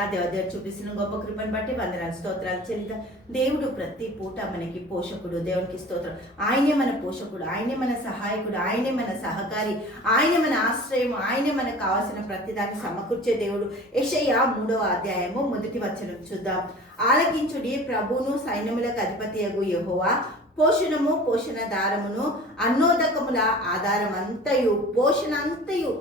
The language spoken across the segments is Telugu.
చూపిస్తున్న గొప్ప కృపను బట్టి వందనాలు స్తోత్రాలు చెల్లిత దేవుడు ప్రతి పూట మనకి పోషకుడు దేవునికి స్తోత్రం. ఆయనే మన పోషకుడు ఆయనే మన సహాయకుడు ఆయనే మన సహకారి ఆయనే మన ఆశ్రయం ఆయనే మనకు కావాల్సిన ప్రతిదాన్ని సమకూర్చే దేవుడు. యషయ మూడవ అధ్యాయము మొదటి వచనం చూద్దాం. ఆలకించుడి ప్రభువును సైన్యములకు అధిపతి అగు యెహోవా. పోషణము పోషణ దారమును అన్నోదకముల ఆధారం అంతయు పోషణ అంతయు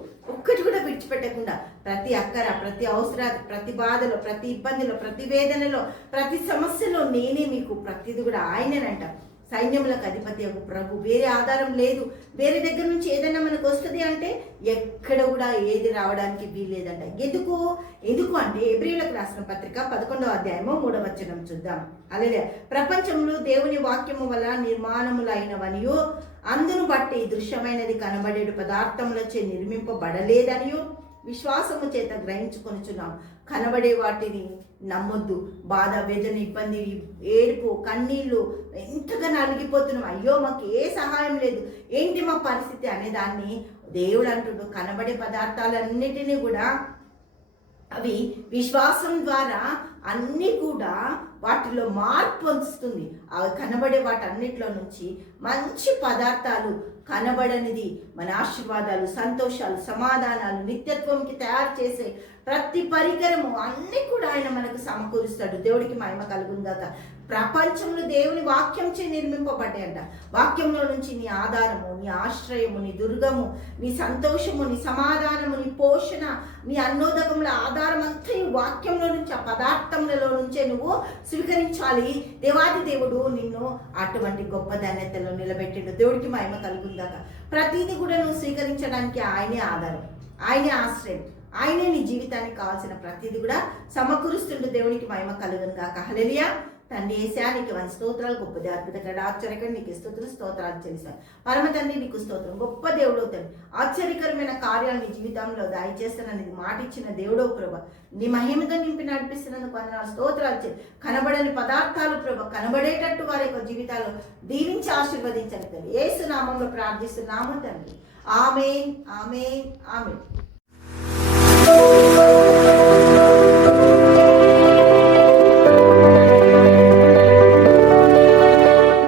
ప్రతి అక్కర ప్రతి అవసరాలు ప్రతి బాధలో ప్రతి ఇబ్బందిలో ప్రతి వేదనలో ప్రతి సమస్యలో నేనే మీకు ప్రతిది కూడా ఆయననంట. సైన్యములకు అధిపతి అగు ప్రభు. వేరే ఆధారం లేదు. వేరే దగ్గర నుంచి ఏదైనా మనకు వస్తుంది అంటే ఎక్కడ కూడా ఏది రావడానికి వీలేదంట ఎందుకు? ఎందుకు అంటే ఏబ్రిలకు రాసిన పత్రిక పదకొండవ అధ్యాయము మూడవ వచనం చూద్దాం. అలాగే ప్రపంచంలో దేవుని వాక్యము వల్ల నిర్మాణములైనవనియు అందును బట్టి దృశ్యమైనది కనబడే పదార్థములచే నిర్మింపబడలేదనియు విశ్వాసము చేత గ్రహించుకొనుచున్నాం. కనబడే వాటిని నమ్మొద్దు. బాధ వేదన ఇబ్బంది ఏడుపు కన్నీళ్ళు ఎంతగా నలిగిపోతున్నాం. అయ్యో మాకు ఏ సహాయం లేదు. ఏంటి మా పరిస్థితి అనేదాన్ని దేవుడు అంటుండు. కనబడే పదార్థాలన్నిటినీ కూడా అవి విశ్వాసం ద్వారా అన్నీ కూడా వాటిలో మార్పు వస్తుంది అవి కనబడే వాటన్నిటిలో నుంచి మంచి పదార్థాలు కనబడనిది. మన ఆశీర్వాదాలు సంతోషాలు సమాధానాలు నిత్యత్వంకి తయారు చేసే ప్రతి పరికరము అన్నీ కూడా ఆయన మనకు సమకూరుస్తాడు. దేవుడికి మహిమ కలుగుందాక ప్రపంచంలో దేవుని వాక్యం చే నిర్మింపబడ్డాయంట. వాక్యంలో నుంచి నీ ఆధారము నీ ఆశ్రయము నీ దుర్గము నీ సంతోషము నీ సమాధానము నీ పోషణ నీ అన్నోదకముల ఆధారం వాక్యంలో నుంచి ఆ పదార్థములలో నుంచే నువ్వు స్వీకరించాలి. దేవాది దేవుడు నిన్ను అటువంటి గొప్ప ధన్యతలో నిలబెట్టిండు. దేవుడికి మహిమ కలుగుందాక ప్రతిదీ కూడా నువ్వు స్వీకరించడానికి ఆయనే ఆధారం ఆయనే ఆశ్రయం. ఆయనే నీ జీవితానికి కావాల్సిన ప్రతిదీ కూడా సమకూరుస్తుండు దేవునికి మహిమ కలుగును కాక హలెలియా తండ్రి ఏసా నీకు వన్ స్తోత్రాలు గొప్ప అద్భుతంగా ఆశ్చర్యకరం నీకు స్తోత్రం స్తోత్రాలు చెల్లిసాను పరమ తండ్రి నీకు స్తోత్రం. గొప్ప దేవుడు తండ్రి ఆశ్చర్యకరమైన కార్యాలు నీ జీవితంలో దయచేస్తానని మాట ఇచ్చిన దేవుడో ప్రభ. నీ మహిమతో నింపి నడిపిస్తున్నందుకు వందనాలు స్తోత్రాలు చెల్లి. కనబడని పదార్థాలు ప్రభ కనబడేటట్టు వారి యొక్క జీవితాలు దీవించి ఆశీర్వదించండి తండ్రి. ఏసు నామంలో ప్రార్థిస్తున్నాము తండ్రి. ఆమె ఆమె ఆమె